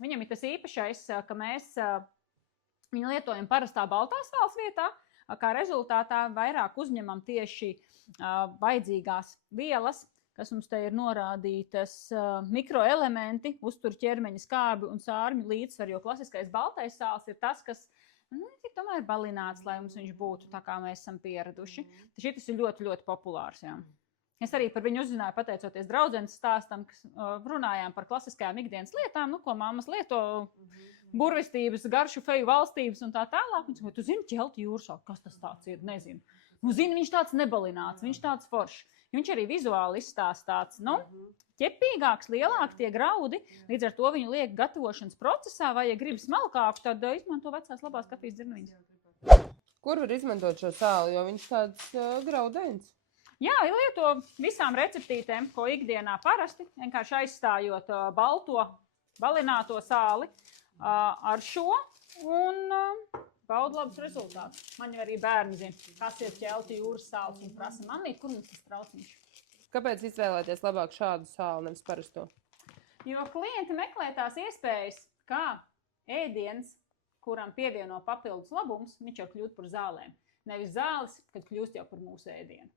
Viņam ir tas īpašais, ka mēs viņu lietojam parastā baltā sāls vietā, kā rezultātā vairāk uzņemam tieši vajadzīgās vielas, kas mums te ir norādītas mikroelementi, uztur ķermeņa skābi un sārņu līdzsvaru, jo klasiskais baltais sāls ir tas, kas ir tomēr balināts, lai mums viņš būtu tā, kā mēs esam pieraduši. Šitas ir ļoti, ļoti populārs, jā. Es arī par viņu uzzināju, pateicoties draudzenes stāstam, kas runājām par klasiskajām ikdienas lietām, ko mammas lieto, burvestības, garšu feju valstības un tā tālāk. Viņš saka, tu zini ķelti jūrsāku, kas tas tāds ir? Nezinu. Zini, viņš tāds nebalināts, viņš tāds foršs. Viņš arī vizuāli izstāstāts, ķepīgāks, lielāk tie graudi, līdz ar to viņu liek gatavošanas procesā, vai, ja grib smalkāku, tad izmanto vecās labās kafijas dzirnavīnes. Kur var izmantot šo sāli, jo viņš tāds graudains? Jā, lieto visām receptītēm, ko ikdienā parasti, vienkārši aizstājot balto, balināto sāli ar šo un bauda labus rezultātus. Man jau arī bērni zina, kas ir ķelti jūras sāls un prasa mamīt, kur mums tas trauciņš. Kāpēc izvēlēties labāk šādu sāli, nevis parasto? Jo klienti meklē tās iespējas, kā ēdiens, kuram pievieno papildus labums, viņš jau kļūt par zālēm. Nevis zāles, kad kļūst jau par mūsu ēdienu.